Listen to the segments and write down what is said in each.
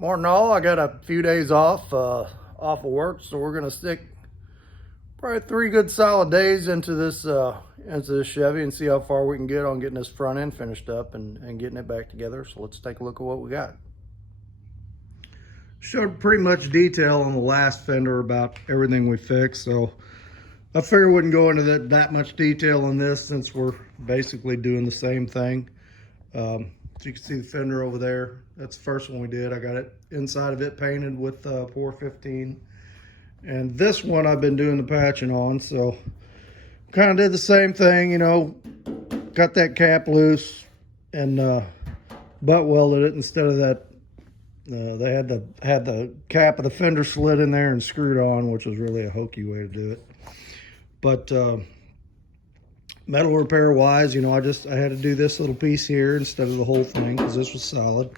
Morning all, I got a few days off of work, so we're gonna stick probably 3 good solid days into this Chevy and see how far we can get on getting this front end finished up and getting it back together. So let's take a look at what we got. Showed pretty much detail on the last fender about everything we fixed, so I figured we wouldn't go into that much detail on this since we're basically doing the same thing. So you can see the fender over there. That's the first one we did. I got it inside of it painted with 415. And this one I've been doing the patching on. So kind of did the same thing, you know, got that cap loose and butt welded it instead of that. They had the cap of the fender slid in there and screwed on, which was really a hokey way to do it. But metal repair wise, you know, I had to do this little piece here instead of the whole thing because this was solid.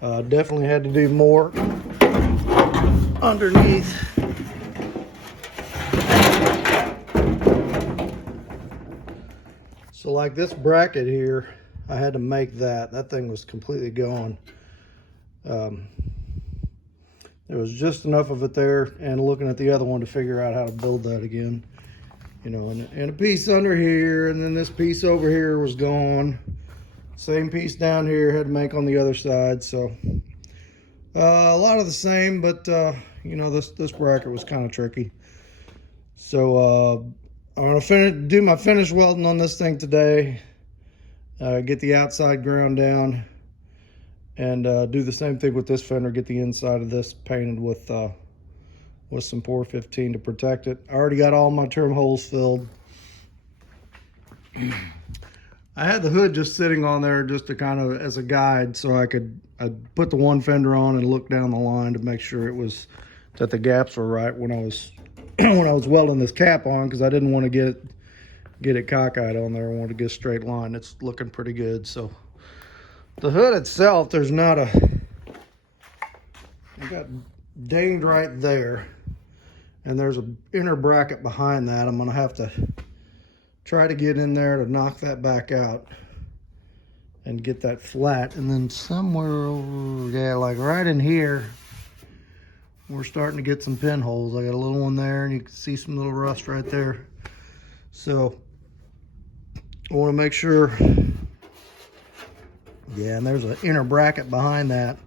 Definitely had to do more underneath. So like this bracket here, I had to make that thing was completely gone. There was just enough of it there, and looking at the other one to figure out how to build that again. You know, and a piece under here, and then this piece over here was gone. Same piece down here had to make on the other side. So a lot of the same, but you know, this bracket was kind of tricky. So I'm gonna do my finish welding on this thing today. Get the outside ground down, and do the same thing with this fender. Get the inside of this painted with some 415 to protect it. I already got all my trim holes filled. I had the hood just sitting on there just to kind of as a guide, so I'd put the one fender on and look down the line to make sure it was that the gaps were right when I was when I was welding this cap on, because I didn't want to get it cockeyed on there. I wanted to get a straight line. It's looking pretty good. So the hood itself, there's not I got dinged right there, and there's an inner bracket behind that. I'm gonna have to try to get in there to knock that back out and get that flat. And then somewhere over, yeah, like right in here, we're starting to get some pinholes. I got a little one there, and you can see some little rust right there. So I want to make sure, yeah, and there's an inner bracket behind that.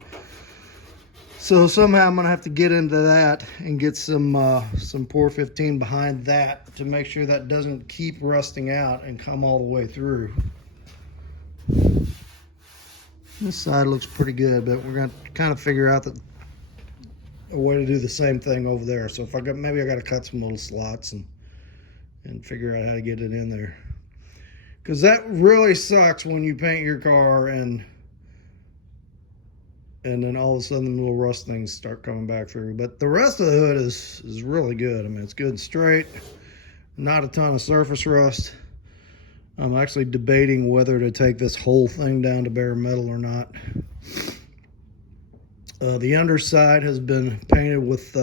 So somehow I'm gonna have to get into that and get some 415 behind that to make sure that doesn't keep rusting out and come all the way through. This side looks pretty good, but we're gonna kind of figure out a way to do the same thing over there. So if maybe I got to cut some little slots and figure out how to get it in there, because that really sucks when you paint your car and then all of a sudden the little rust things start coming back through. But the rest of the hood is really good. I mean, it's good and straight, not a ton of surface rust. I'm actually debating whether to take this whole thing down to bare metal or not. The underside has been painted with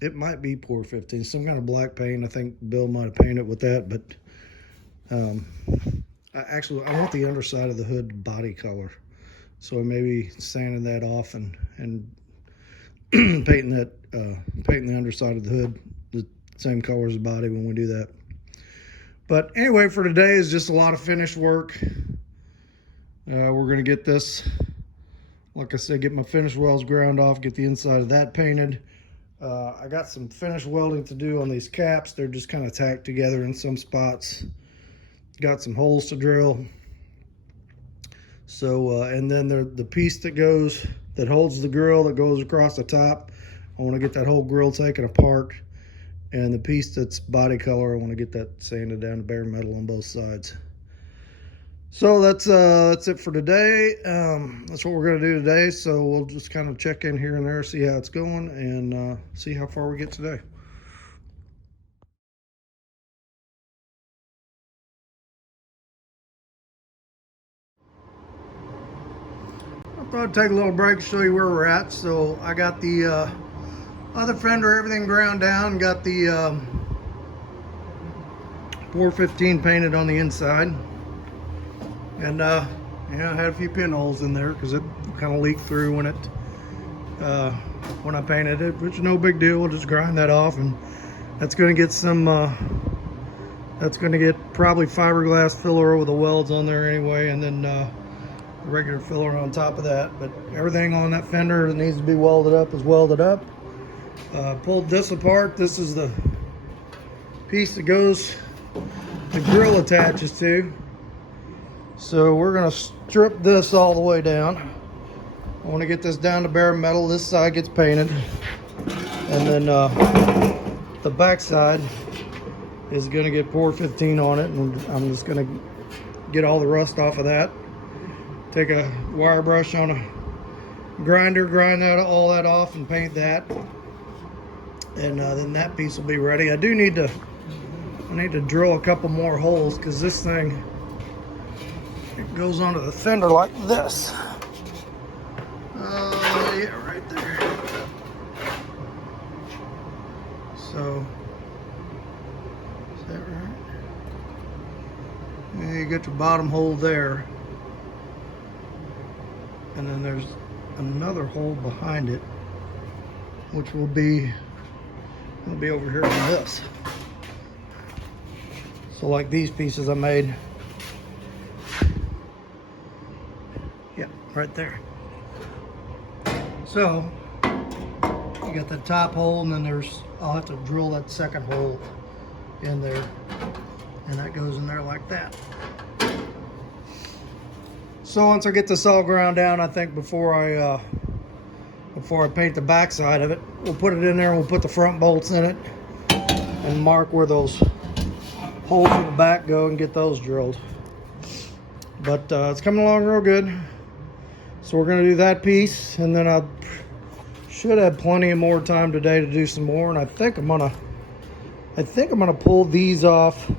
it might be 415, some kind of black paint. I think Bill might have painted with that, but I want the underside of the hood body color, so I may be sanding that off and painting the underside of the hood the same color as the body when we do that. But anyway, for today is just a lot of finished work. We're gonna get this, like I said, get my finish welds ground off, get the inside of that painted. I got some finish welding to do on these caps. They're just kind of tacked together in some spots. Got some holes to drill. So and then the piece that holds the grill that goes across the top, I want to get that whole grill taken apart, and the piece that's body color, I want to get that sanded down to bare metal on both sides. So that's it for today. That's what we're gonna do today. So we'll just kind of check in here and there, see how it's going, and see how far we get today. I thought I'd take a little break to show you where we're at. So I got the other fender, everything ground down, got the 415 painted on the inside, and Yeah, I had a few pinholes in there because it kind of leaked through when I painted it, which is no big deal. We'll just grind that off, and that's going to get some that's going to get probably fiberglass filler over the welds on there anyway, and then regular filler on top of that. But everything on that fender that needs to be welded up is welded up. Pulled this apart. This is the piece that goes, the grill attaches to. So we're going to strip this all the way down. I want to get this down to bare metal. This side gets painted, and then the back side is going to get pour 15 on it, and I'm just going to get all the rust off of that. Take a wire brush on a grinder, grind all that off, and paint that, and then that piece will be ready. I need to drill a couple more holes because this thing, it goes onto the fender like this. Yeah, right there. So, is that right? Yeah, you got your bottom hole there, and then there's another hole behind it, which will be over here on this. So like these pieces I made, yeah, right there. So you got the top hole, and then I'll have to drill that second hole in there, and that goes in there like that. So once I get this all ground down, I think before I paint the back side of it, we'll put it in there and we'll put the front bolts in it and mark where those holes in the back go and get those drilled. But it's coming along real good. So we're going to do that piece, and then I should have plenty of more time today to do some more. And I think I'm gonna pull these off,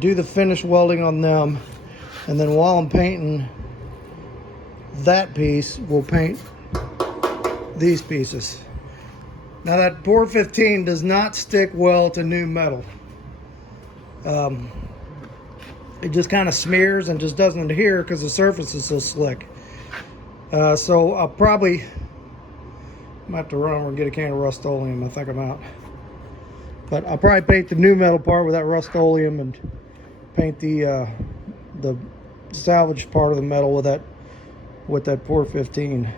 do the finish welding on them, and then while I'm painting that piece, we'll paint these pieces. Now that pour 15 does not stick well to new metal. It just kind of smears and just doesn't adhere because the surface is so slick. So I'll probably might have to run over and get a can of Rust-Oleum. I think I'm out. But I'll probably paint the new metal part with that Rust-Oleum and paint the salvage part of the metal with that pour 15.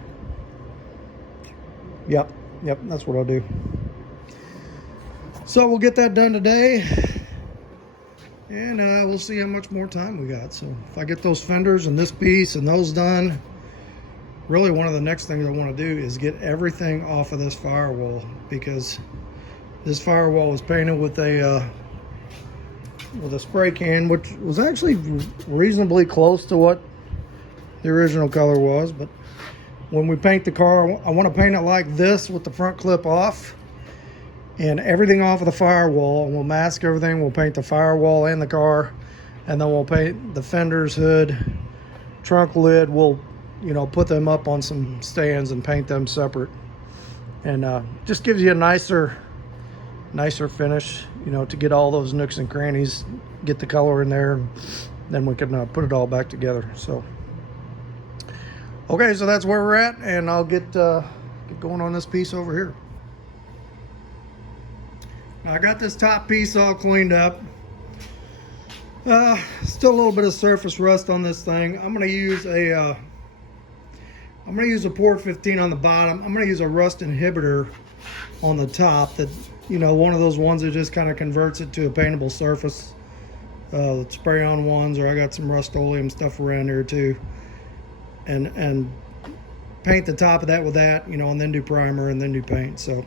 Yep, that's what I'll do. So we'll get that done today, and we'll see how much more time we got. So if I get those fenders and this piece and those done, really one of the next things I want to do is get everything off of this firewall, because this firewall was painted with a spray can, which was actually reasonably close to what the original color was. But when we paint the car, I want to paint it like this with the front clip off and everything off of the firewall, and we'll mask everything. We'll paint the firewall and the car, and then we'll paint the fenders, hood, trunk lid. We'll put them up on some stands and paint them separate, and just gives you a nicer finish, to get all those nooks and crannies, get the color in there, and then we can put it all back together. So okay, so that's where we're at, and I'll get going on this piece over here. Now I got this top piece all cleaned up. Still a little bit of surface rust on this thing. I'm going to use a pour 15 on the bottom. I'm going to use a rust inhibitor on the top, that one of those ones that just kind of converts it to a paintable surface. Spray on ones, or I got some Rust-Oleum stuff around here too, and paint the top of that with that, and then do primer and then do paint. So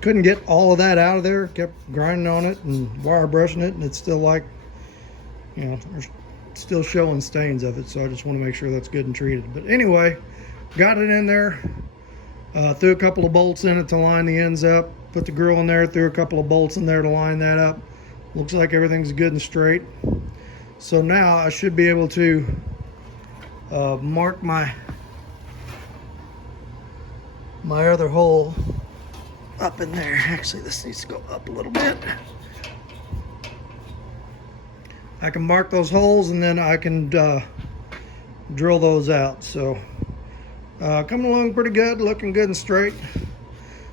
couldn't get all of that out of there. Kept grinding on it and wire brushing it, and it's still like, there's still showing stains of it. So I just want to make sure that's good and treated. But anyway, got it in there. Threw a couple of bolts in it to line the ends up. Put the grill in there, threw a couple of bolts in there to line that up. Looks like everything's good and straight. So now I should be able to mark my other hole up in there. Actually, this needs to go up a little bit. I can mark those holes and then I can drill those out. So coming along pretty good, looking good and straight.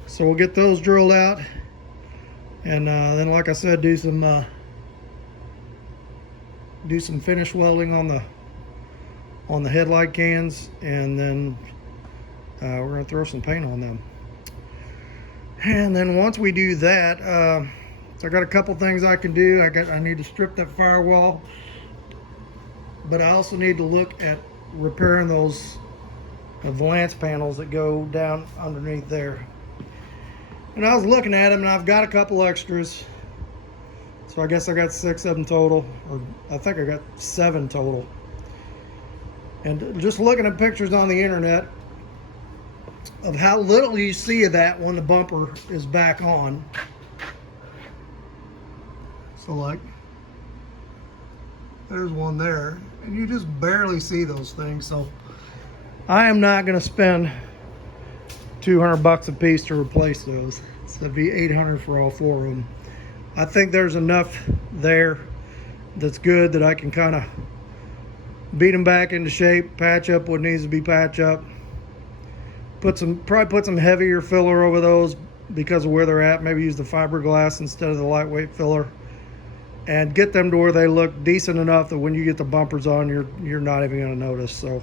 So we'll get those drilled out, and then, like I said, do some finish welding on the headlight cans, and then we're gonna throw some paint on them. And then once we do that, so I got a couple things I can do. I need to strip that firewall, but I also need to look at repairing those Valance panels that go down underneath there. And I was looking at them, and I've got a couple extras. So I guess I got 6 of them total, or I think I got 7 total. And just looking at pictures on the internet of how little you see of that when the bumper is back on. So like, there's one there, and you just barely see those things. So I am not gonna spend $200 a piece to replace those. So it'd be $800 for all 4 of them. I think there's enough there that's good that I can kind of beat them back into shape, patch up what needs to be patched up, probably put some heavier filler over those because of where they're at. Maybe use the fiberglass instead of the lightweight filler, and get them to where they look decent enough that when you get the bumpers on, you're not even going to notice. So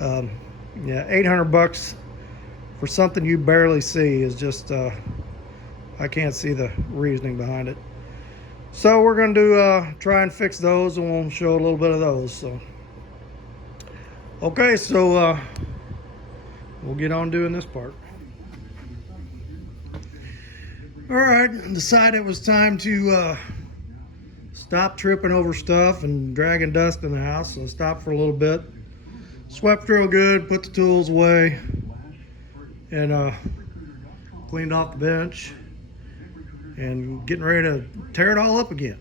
yeah, $800 for something you barely see is just I can't see the reasoning behind it. So we're going to try and fix those, and we'll show a little bit of those. So okay, so we'll get on doing this part. All right, decided it was time to stop tripping over stuff and dragging dust in the house. So stopped for a little bit, swept real good, put the tools away, and cleaned off the bench, and getting ready to tear it all up again.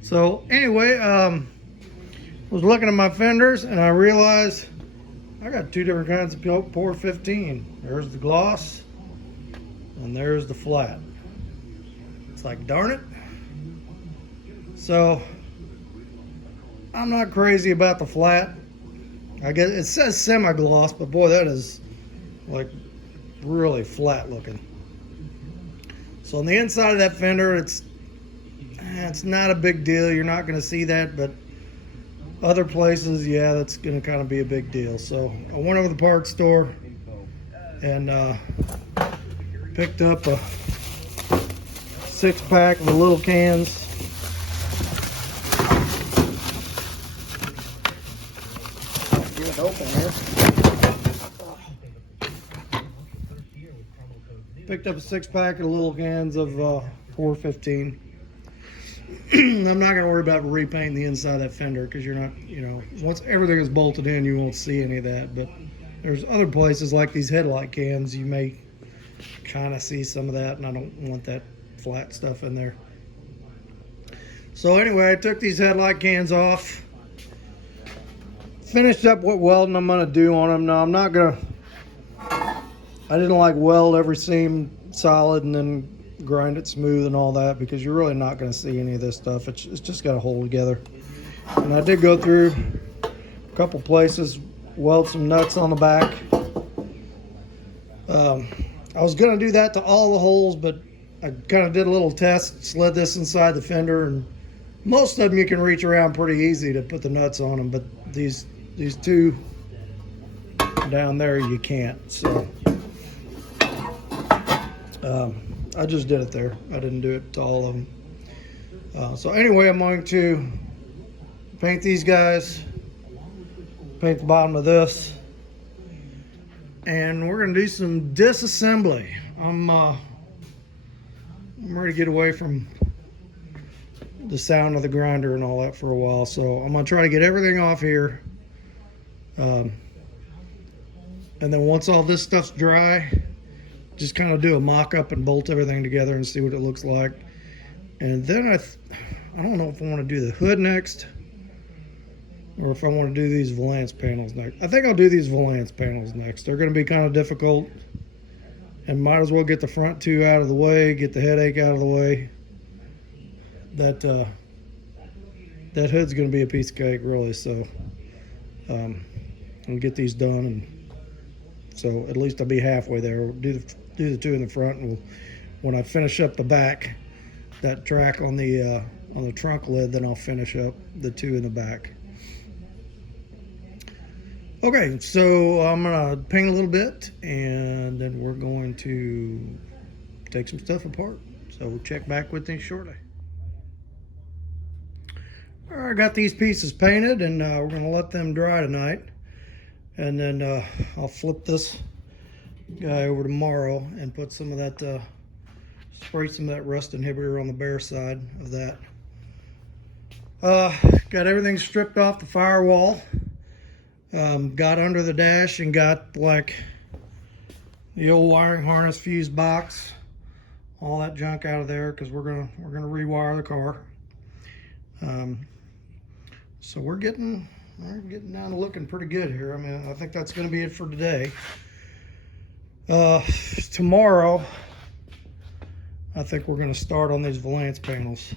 So anyway, was looking at my fenders, and I realized I got 2 different kinds of pour 15. There's the gloss, and there's the flat. It's like, darn it. So I'm not crazy about the flat. I guess it says semi-gloss, but boy, that is like really flat looking. So on the inside of that fender, it's not a big deal. You're not going to see that, but other places, yeah, that's going to kind of be a big deal. So I went over to the parts store and picked up a 6-pack of the little cans. Get it open here. Picked up a 6-pack of little cans of 415. I'm not going to worry about repainting the inside of that fender, because you're not, once everything is bolted in, you won't see any of that. But there's other places like these headlight cans, you may kind of see some of that, and I don't want that flat stuff in there. So anyway, I took these headlight cans off, finished up what welding I'm going to do on them. Now I'm not going to, I didn't like weld every seam solid and then grind it smooth and all that, because you're really not going to see any of this stuff. It's just got to hold together. And I did go through a couple places, weld some nuts on the back. I was going to do that to all the holes, but I kind of did a little test, slid this inside the fender, and most of them you can reach around pretty easy to put the nuts on them, but these 2 down there you can't. So I just did it there. I didn't do it to all of them. So anyway, I'm going to paint these guys, paint the bottom of this, and we're going to do some disassembly. I'm ready to get away from the sound of the grinder and all that for a while, so I'm going to try to get everything off here. And then once all this stuff's dry, just kind of do a mock-up and bolt everything together and see what it looks like. And then I don't know if I want to do the hood next, or if I want to do these Valance panels next. I think I'll do these Valance panels next. They're going to be kind of difficult, and might as well get the front 2 out of the way, get the headache out of the way. That that hood's going to be a piece of cake, really. So we'll get these done, and so at least I'll be halfway there. We'll do the two in the front, and when I finish up the back, that track on the trunk lid, then I'll finish up the two in the back. Okay, so I'm gonna paint a little bit, and then we're going to take some stuff apart. So we'll check back with you shortly. All right, I got these pieces painted, and we're gonna let them dry tonight, and then I'll flip this guy over tomorrow and put some of that, spray some of that rust inhibitor on the bare side of that. Got everything stripped off the firewall. Got under the dash and got like the old wiring harness fuse box, all that junk out of there, because we're gonna rewire the car. So we're getting down to looking pretty good here. I mean, I think that's gonna be it for today. Tomorrow, I think we're gonna start on these Valance panels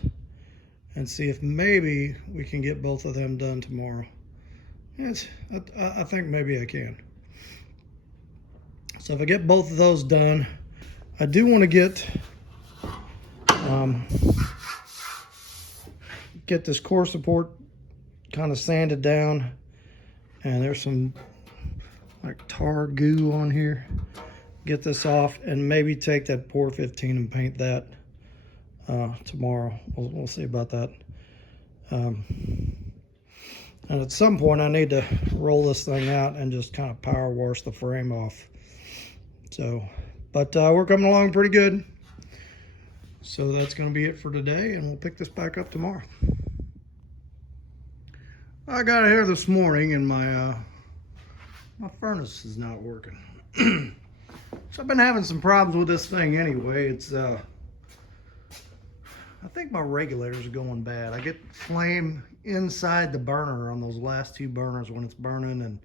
and see if maybe we can get both of them done tomorrow. Yes, I think maybe I can. So if I get both of those done, I do want to get this core support kind of sanded down, and there's some like tar goo on here. Get this off, and maybe take that Pour 15 and paint that tomorrow. We'll see about that. And at some point I need to roll this thing out and just kind of power wash the frame off. So, but we're coming along pretty good. So that's going to be it for today, and we'll pick this back up tomorrow. I got here this morning, and my furnace is not working. So I've been having some problems with this thing anyway. It's I think my regulators are going bad. I get flame inside the burner on those last two burners when it's burning, and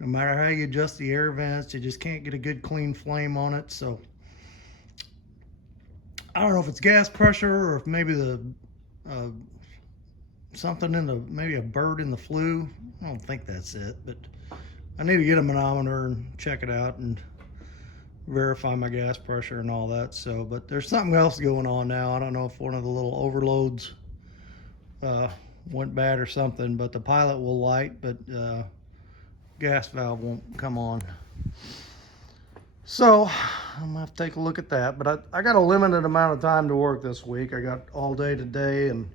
no matter how you adjust the air vents, you just can't get a good clean flame on it. So I don't know if it's gas pressure or if maybe the something in the, maybe a bird in the flue. I don't think that's it, but I need to get a manometer and check it out and verify my gas pressure and all that. So, but there's something else going on now. I don't know if one of the little overloads went bad or something, but the pilot will light, but gas valve won't come on. So I'm gonna have to take a look at that, but I got a limited amount of time to work this week. I got all day today and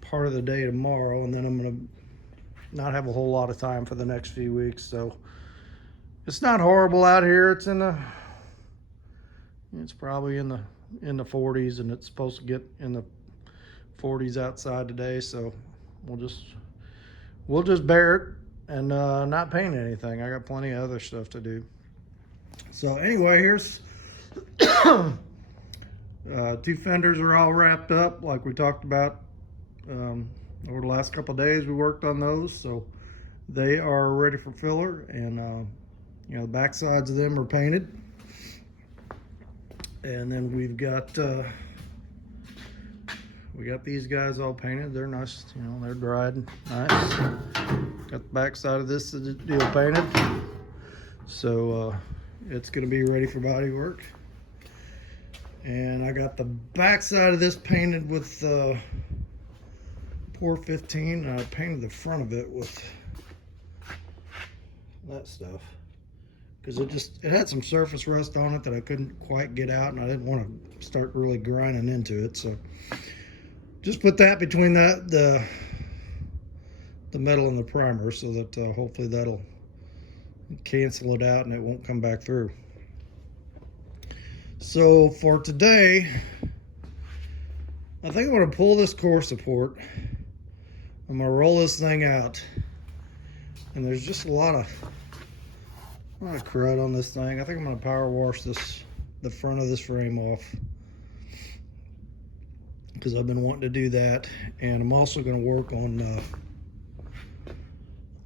part of the day tomorrow, and then I'm gonna not have a whole lot of time for the next few weeks. So it's not horrible out here. It's probably in the 40s, and it's supposed to get in the 40s outside today. So we'll just bear it and not paint anything. I got plenty of other stuff to do. So anyway, here's two fenders are all wrapped up like we talked about over the last couple of days. We worked on those, so they are ready for filler, and you know, the back sides of them are painted. And then we've got these guys all painted. They're nice, you know, they're dried nice. Got the back side of this deal painted, so it's going to be ready for body work. And I got the back side of this painted with Pour 15. I painted the front of it with that stuff because it had some surface rust on it that I couldn't quite get out, and I didn't want to start really grinding into it. So just put that between the metal and the primer, so that hopefully that'll cancel it out and it won't come back through. So for today, I think I'm going to pull this core support. I'm going to roll this thing out, and there's just a lot of crud on this thing. I think I'm going to power wash the front of this frame off, because I've been wanting to do that. And I'm also going to work on the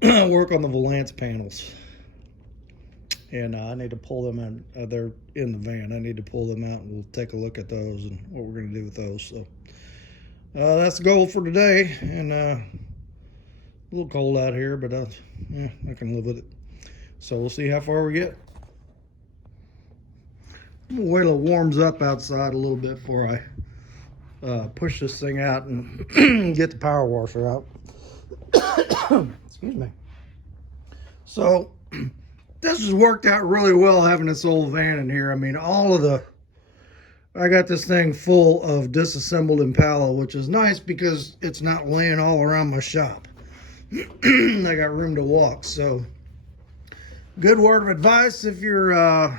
Valance panels, and I need to pull them in. They're in the van. I need to pull them out, and we'll take a look at those and what we're going to do with those. So that's the goal for today. And a little cold out here, but yeah, I can live with it. So we'll see how far we get. I'm gonna wait till it warms up outside a little bit before I push this thing out and get the power washer out. Excuse me. So this has worked out really well, having this old van in here. I mean, I got this thing full of disassembled Impala, which is nice because it's not laying all around my shop. I got room to walk. So good word of advice: if you're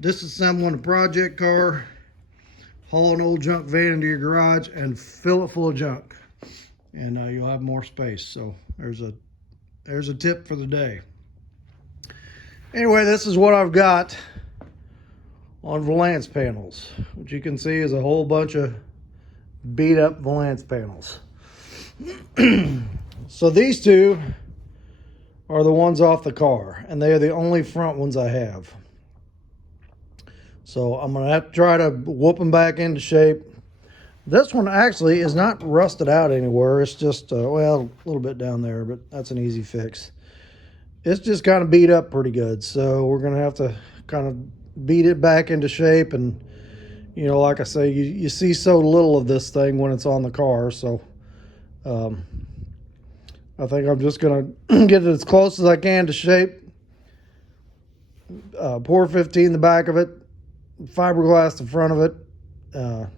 disassembling a project car, haul an old junk van into your garage and fill it full of junk, and you'll have more space. So there's a tip for the day. Anyway, this is what I've got on Valance panels. What you can see is a whole bunch of beat up Valance panels. So these two are the ones off the car, and they are the only front ones I have. So I'm gonna have to try to whoop them back into shape. This one actually is not rusted out anywhere. It's just, well, a little bit down there, but that's an easy fix. It's just kind of beat up pretty good. So we're gonna have to kind of beat it back into shape. And, you know, like I say, you see so little of this thing when it's on the car. So I think I'm just gonna get it as close as I can to shape. Pour 15 the back of it, fiberglass the front of it,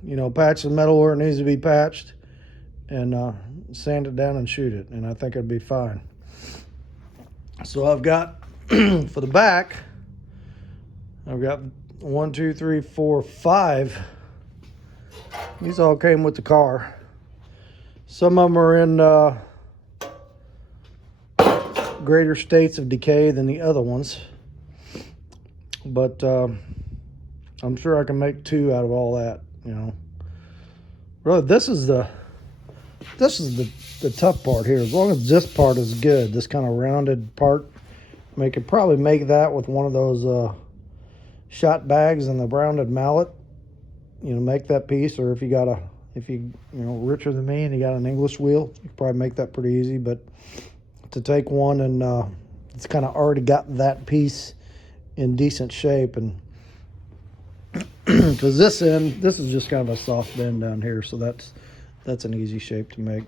you know, patch the metal where it needs to be patched, and sand it down and shoot it, and I think it'd be fine. So I've got for the back, I've got 1, 2, 3, 4, 5. These all came with the car. Some of them are in greater states of decay than the other ones, but I'm sure I can make 2 out of all that, you know. Really, this is the tough part here. As long as this part is good, this kind of rounded part, I could probably make that with one of those shot bags and the rounded mallet. You know, make that piece. Or if you richer than me and you got an English wheel, you could probably make that pretty easy. But to take one and it's kind of already got that piece in decent shape, and because this is just kind of a soft bend down here, so that's an easy shape to make.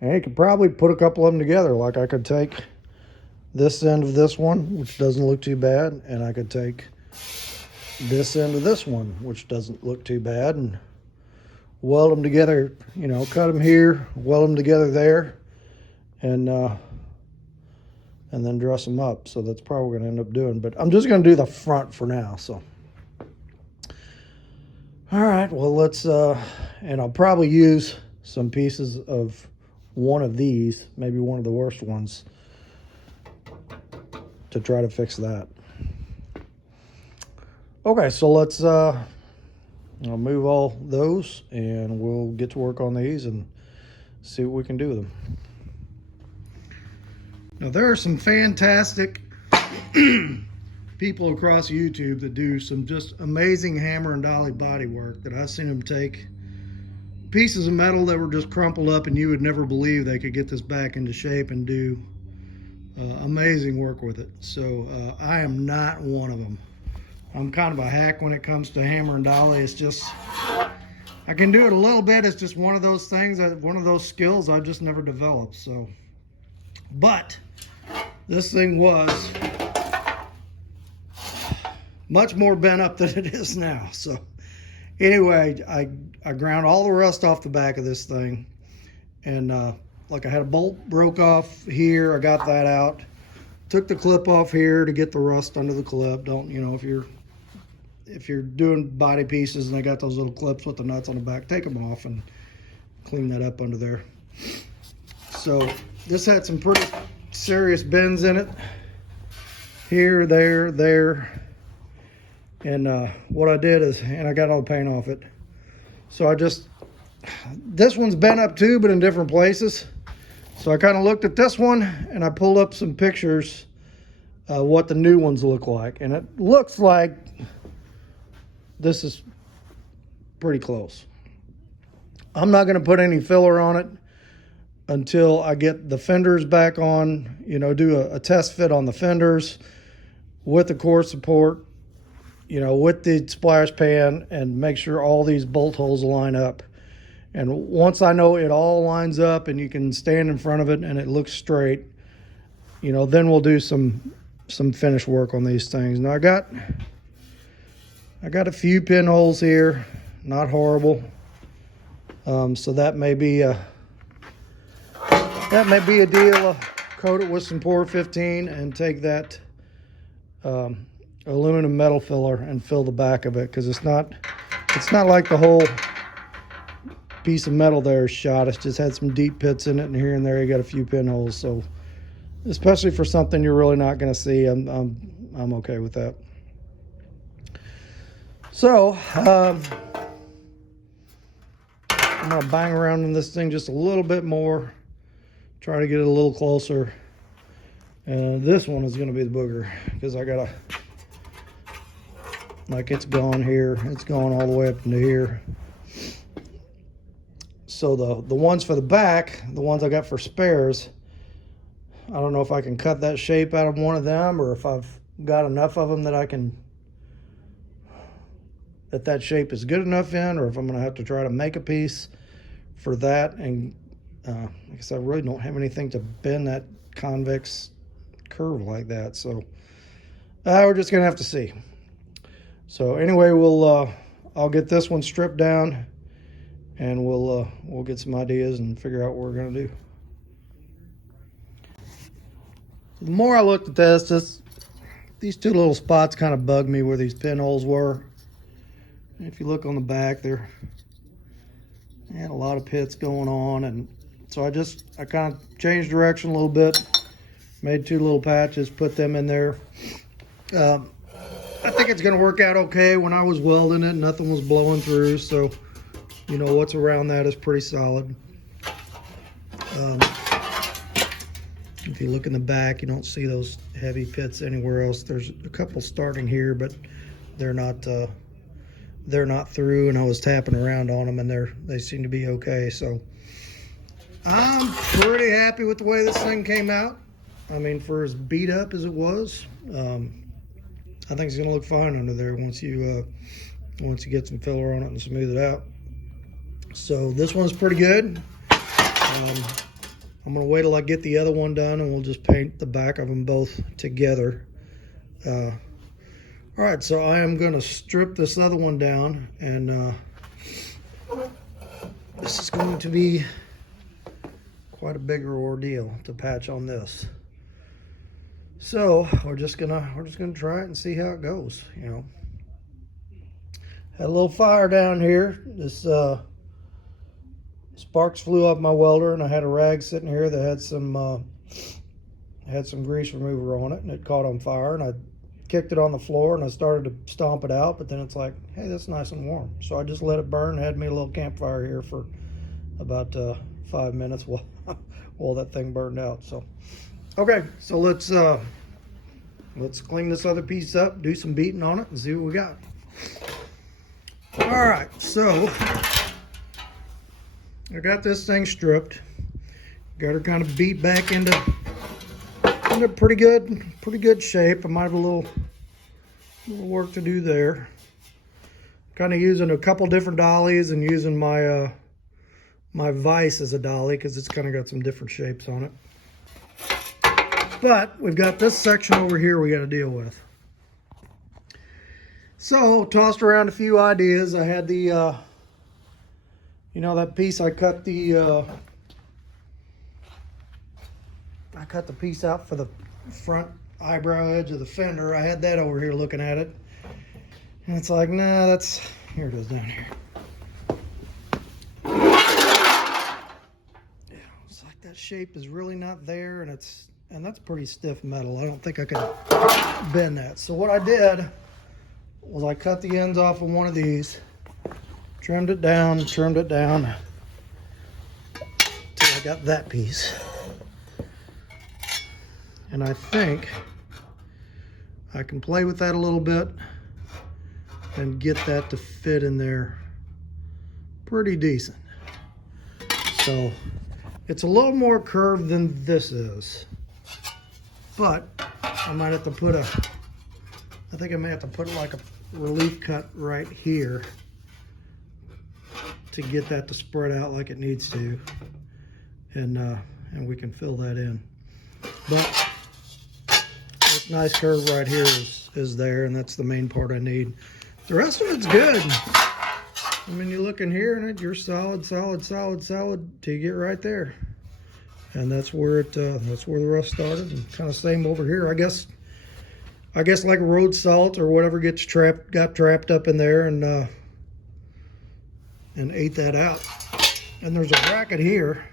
And you could probably put a couple of them together. Like I could take this end of this one, which doesn't look too bad, and I could take this end of this one, which doesn't look too bad, and weld them together, you know, cut them here, weld them together there, and then dress them up. So that's probably what we're gonna end up doing, but I'm just gonna do the front for now. So all right, well, let's and I'll probably use some pieces of one of these, maybe one of the worst ones, to try to fix that. Okay, so let's I'll move all those and we'll get to work on these and see what we can do with them. Now, there are some fantastic people across YouTube that do some just amazing hammer and dolly body work that I've seen them take pieces of metal that were just crumpled up and you would never believe they could get this back into shape and do amazing work with it. So I am not one of them. I'm kind of a hack when it comes to hammer and dolly. It's just, I can do it a little bit. It's just one of those things, one of those skills I've just never developed. So, but this thing was much more bent up than it is now. So anyway, I ground all the rust off the back of this thing, and like I had a bolt broke off here. I got that out, took the clip off here to get the rust under the clip. Don't, you know, if you're doing body pieces and they got those little clips with the nuts on the back, take them off and clean that up under there. So this had some pretty serious bends in it, here, there. And what I did is, and I got all the paint off it. So this one's bent up too, but in different places. So I kind of looked at this one and I pulled up some pictures of what the new ones look like. And it looks like this is pretty close. I'm not going to put any filler on it until I get the fenders back on, you know, do a test fit on the fenders with the core support, you know, with the splash pan, and make sure all these bolt holes line up. And once I know it all lines up and you can stand in front of it and it looks straight, you know, then we'll do some finish work on these things. Now I got a few pinholes here, not horrible. So that may be a deal. Coat it with some Pour 15 and take that aluminum metal filler and fill the back of it, because it's not like the whole piece of metal there is shot. It's just had some deep pits in it, and here and there you got a few pinholes. So especially for something you're really not going to see, I'm okay with that. So I'm gonna bang around in this thing just a little bit more, try to get it a little closer. And this one is gonna be the booger, because I gotta, like, it's gone here, it's gone all the way up into here. So the ones for the back, the ones I got for spares, I don't know if I can cut that shape out of one of them, or if I've got enough of them that I can, that shape is good enough in, or if I'm gonna have to try to make a piece for that. And I guess I really don't have anything to bend that convex curve like that, so we're just gonna have to see. So anyway, I'll get this one stripped down, and we'll get some ideas and figure out what we're gonna do. The more I looked at this, these two little spots kind of bugged me where these pinholes were. If you look on the back, they had a lot of pits going on, and so I kind of changed direction a little bit, made two little patches, put them in there. I think it's going to work out okay. When I was welding it, nothing was blowing through, so you know what's around that is pretty solid. If you look in the back, you don't see those heavy pits anywhere else. There's a couple starting here, but they're not through, and I was tapping around on them, and they seem to be okay. So I'm pretty happy with the way this thing came out. I mean, for as beat up as it was, I think it's gonna look fine under there once you get some filler on it and smooth it out. So this one's pretty good. I'm gonna wait till I get the other one done, and we'll just paint the back of them both together. All right, so I am gonna strip this other one down, and this is going to be quite a bigger ordeal to patch on this. So we're just gonna try it and see how it goes. You know, had a little fire down here. This sparks flew off my welder, and I had a rag sitting here that had some grease remover on it, and it caught on fire, and I kicked it on the floor, and I started to stomp it out, but then it's like, hey, that's nice and warm. So I just let it burn, had me a little campfire here for about 5 minutes while that thing burned out. So okay, so let's clean this other piece up, do some beating on it, and see what we got. All right, so I got this thing stripped, got her kind of beat back into pretty good shape. I might have a little work to do there. Kind of using a couple different dollies, and using my my vise as a dolly, because it's kind of got some different shapes on it. But we've got this section over here we got to deal with. So tossed around a few ideas. I had the you know, that piece I cut the piece out for the front eyebrow edge of the fender. I had that over here looking at it, and it's like, nah, that's, here it is down here. Yeah, it's like that shape is really not there, and that's pretty stiff metal. I don't think I could bend that. So what I did was I cut the ends off of one of these, trimmed it down till I got that piece. And I think I can play with that a little bit and get that to fit in there pretty decent. So it's a little more curved than this is, but I might have to put I think I may have to put like a relief cut right here to get that to spread out like it needs to, and we can fill that in. But this nice curve right here is there, and that's the main part I need. The rest of it's good. I mean, you look in here and you're solid, solid, solid, solid till you get right there, and that's where the rust started. And kind of same over here, I guess like road salt or whatever got trapped up in there and ate that out. And there's a bracket here,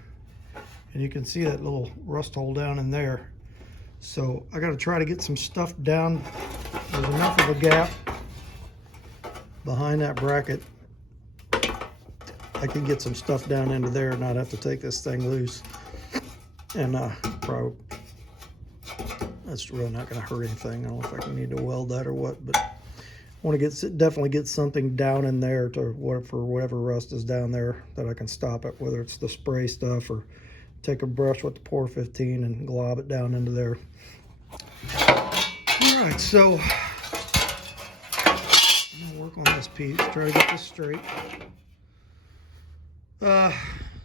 and you can see that little rust hole down in there. So I got to try to get some stuff down. There's enough of a gap behind that bracket. I can get some stuff down into there and not have to take this thing loose. And probably that's really not going to hurt anything. I don't know if I need to weld that or what, but I want to definitely get something down in there for whatever rust is down there that I can stop it, whether it's the spray stuff or take a brush with the Pour 15 and glob it down into there. All right, so I'm gonna work on this piece, try to get this straight.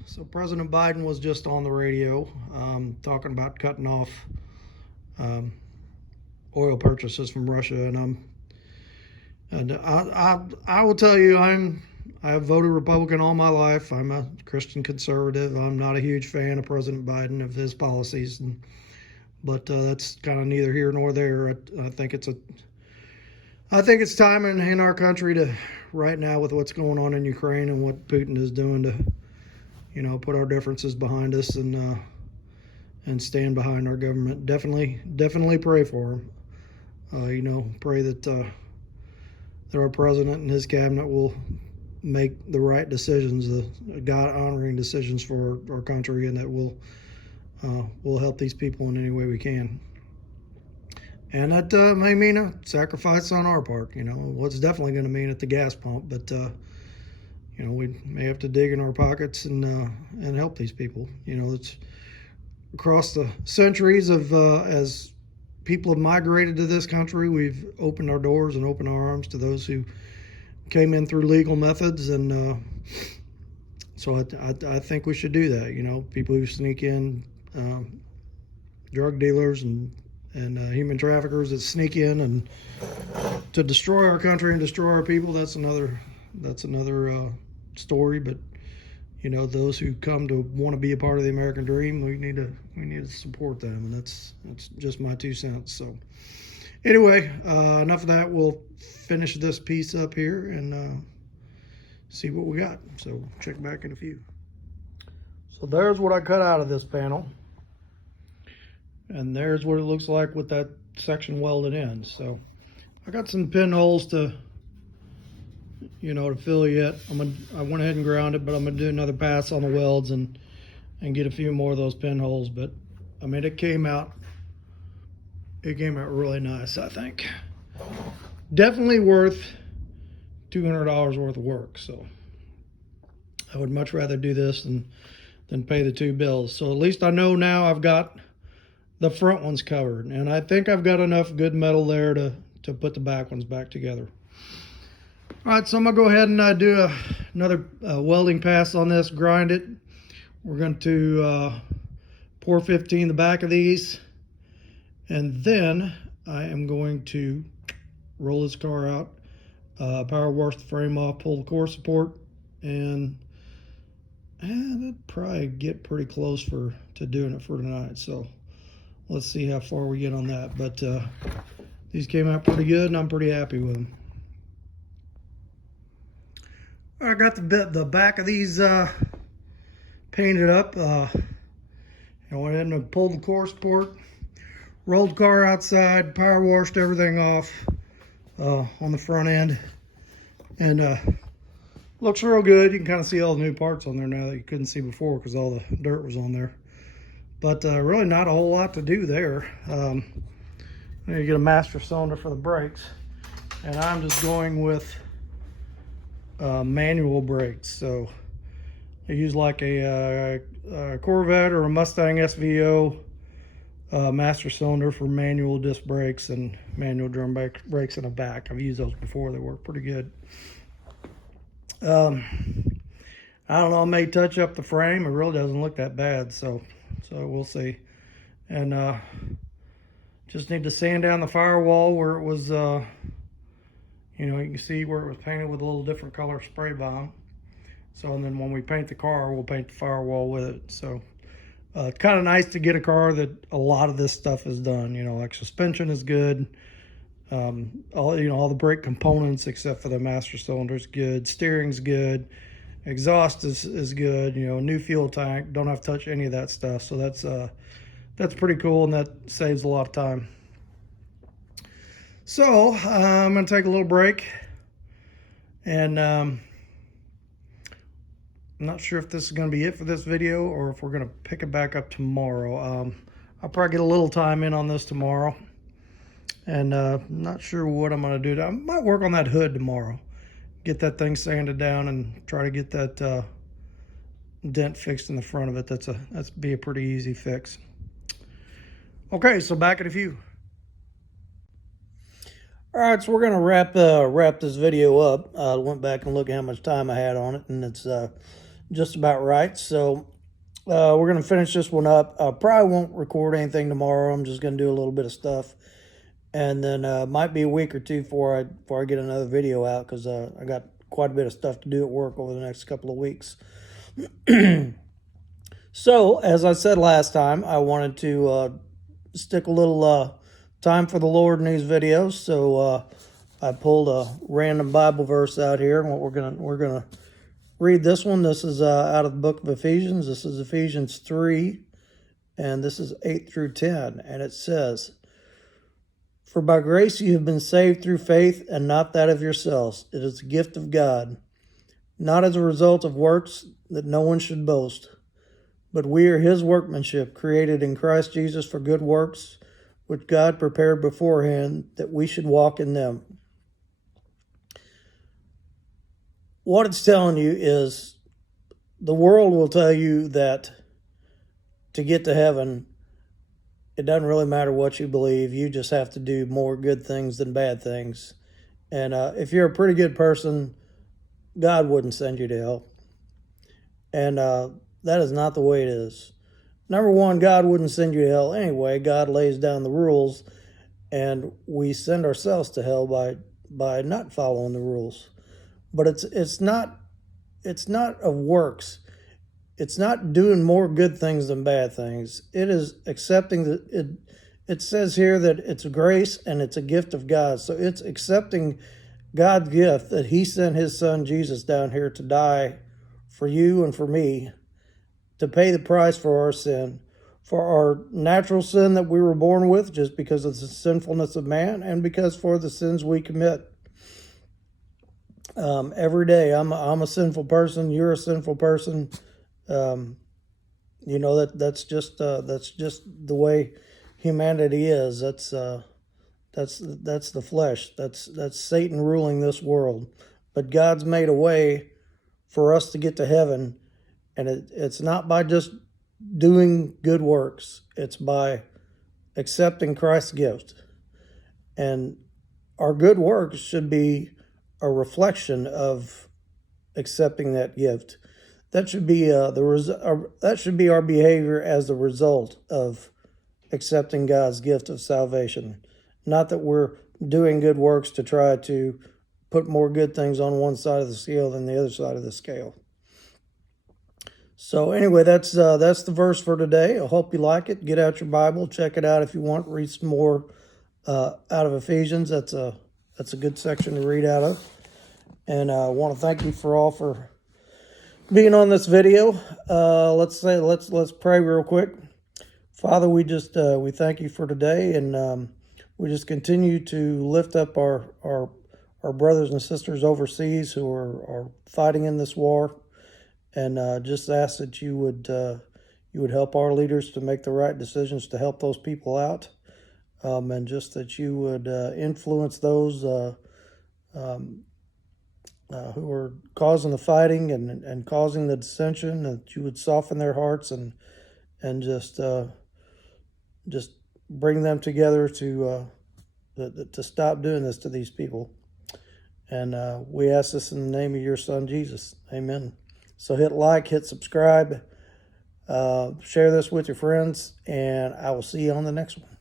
So President Biden was just on the radio talking about cutting off oil purchases from Russia, and I will tell you, I have voted Republican all my life. I'm a Christian conservative. I'm not a huge fan of President Biden, of his policies, but that's kind of neither here nor there. I think it's time in our country to, right now, with what's going on in Ukraine and what Putin is doing, to, you know, put our differences behind us and stand behind our government. Definitely pray for him. You know, pray that our president and his cabinet will make the right decisions, the God-honoring decisions for our country, and that we'll help these people in any way we can. And that may mean a sacrifice on our part. You know, what's definitely going to mean at the gas pump, but you know, we may have to dig in our pockets and help these people. You know, it's across the centuries of as people have migrated to this country, we've opened our doors and opened our arms to those who came in through legal methods, and so I think we should do that. You know, people who sneak in, drug dealers and human traffickers that sneak in and to destroy our country and destroy our people. That's another story. But you know, those who come to want to be a part of the American dream, we need to support them, and that's just my 2 cents. So anyway, enough of that. We'll finish this piece up here and see what we got. So check back in a few. So there's what I cut out of this panel, and there's what it looks like with that section welded in. So I got some pinholes to, you know, to fill yet. I went ahead and ground it, but I'm gonna do another pass on the welds and get a few more of those pinholes. But I mean, it came out really nice, I think. Definitely worth $200 worth of work. So I would much rather do this than pay the 2 bills. So at least I know now I've got the front ones covered, and I think I've got enough good metal there to put the back ones back together. All right, so I'm gonna go ahead and do another welding pass on this, grind it. We're going to Pour 15 the back of these, and then I am going to roll this car out, power wash the frame off, pull the core support, and that'd probably get pretty close to doing it for tonight. So let's see how far we get on that. But these came out pretty good, and I'm pretty happy with them. I got the back of these painted up. I went in and pulled the core support, rolled the car outside, power washed everything off on the front end, and looks real good. You can kind of see all the new parts on there now that you couldn't see before because all the dirt was on there. But really not a whole lot to do there. You get a master cylinder for the brakes, and I'm just going with manual brakes. So I use like a Corvette or a Mustang SVO master cylinder for manual disc brakes and manual drum brakes in the back. I've used those before. They work pretty good. I don't know, I may touch up the frame. It really doesn't look that bad, so we'll see. And just need to sand down the firewall where it was, you know, you can see where it was painted with a little different color spray bomb. So, and then when we paint the car, we'll paint the firewall with it. So it's kind of nice to get a car that a lot of this stuff is done. You know, like suspension is good. All the brake components except for the master cylinder is good. Steering's good. Exhaust is good. You know, new fuel tank. Don't have to touch any of that stuff. So that's pretty cool, and that saves a lot of time. So I'm gonna take a little break, and I'm not sure if this is gonna be it for this video or if we're gonna pick it back up tomorrow. I'll probably get a little time in on this tomorrow, and not sure what I'm gonna do. I might work on that hood tomorrow, get that thing sanded down, and try to get that dent fixed in the front of it. That's be a pretty easy fix. Okay, so back in a few. All right, so we're gonna wrap this video up. I went back and looked at how much time I had on it, and it's just about right. So we're gonna finish this one up. I probably won't record anything tomorrow. I'm just gonna do a little bit of stuff, and then might be a week or two before I get another video out, because I got quite a bit of stuff to do at work over the next couple of weeks. So as I said last time, I wanted to stick a little time for the Lord in these videos. So I pulled a random Bible verse out here, and we're gonna read this one. This is out of the book of Ephesians. This is Ephesians 3, and this is 8 through 10, and it says, "For by grace you have been saved through faith, and not that of yourselves. It is a gift of God, not as a result of works, that no one should boast. But we are his workmanship, created in Christ Jesus for good works, which God prepared beforehand that we should walk in them." What it's telling you is, the world will tell you that to get to heaven, it doesn't really matter what you believe. You just have to do more good things than bad things. And if you're a pretty good person, God wouldn't send you to hell. And that is not the way it is. Number one, God wouldn't send you to hell anyway. God lays down the rules, and we send ourselves to hell by not following the rules. But it's not of works. It's not doing more good things than bad things. It is accepting it says here that it's a grace and it's a gift of God. So it's accepting God's gift that he sent his son Jesus down here to die for you and for me, to pay the price for our sin, for our natural sin that we were born with just because of the sinfulness of man, and because for the sins we commit. Every day I'm a sinful person. You're a sinful person. You know, that's just the way humanity is. That's the flesh. That's Satan ruling this world. But God's made a way for us to get to heaven, and it's not by just doing good works. It's by accepting Christ's gift. And our good works should be a reflection of accepting that gift. That should be that should be our behavior as a result of accepting God's gift of salvation. Not that we're doing good works to try to put more good things on one side of the scale than the other side of the scale. So anyway, that's the verse for today. I hope you like it. Get out your Bible, check it out if you want. Read some more out of Ephesians. That's a good section to read out of. And I want to thank you for being on this video. Let's pray real quick. Father, we thank you for today, and we just continue to lift up our brothers and sisters overseas who are fighting in this war, and just ask that you would help our leaders to make the right decisions to help those people out, and just that you would influence those who are causing the fighting and causing the dissension, that you would soften their hearts and just bring them together to stop doing this to these people. And we ask this in the name of your Son, Jesus. Amen. So hit like, hit subscribe, share this with your friends, and I will see you on the next one.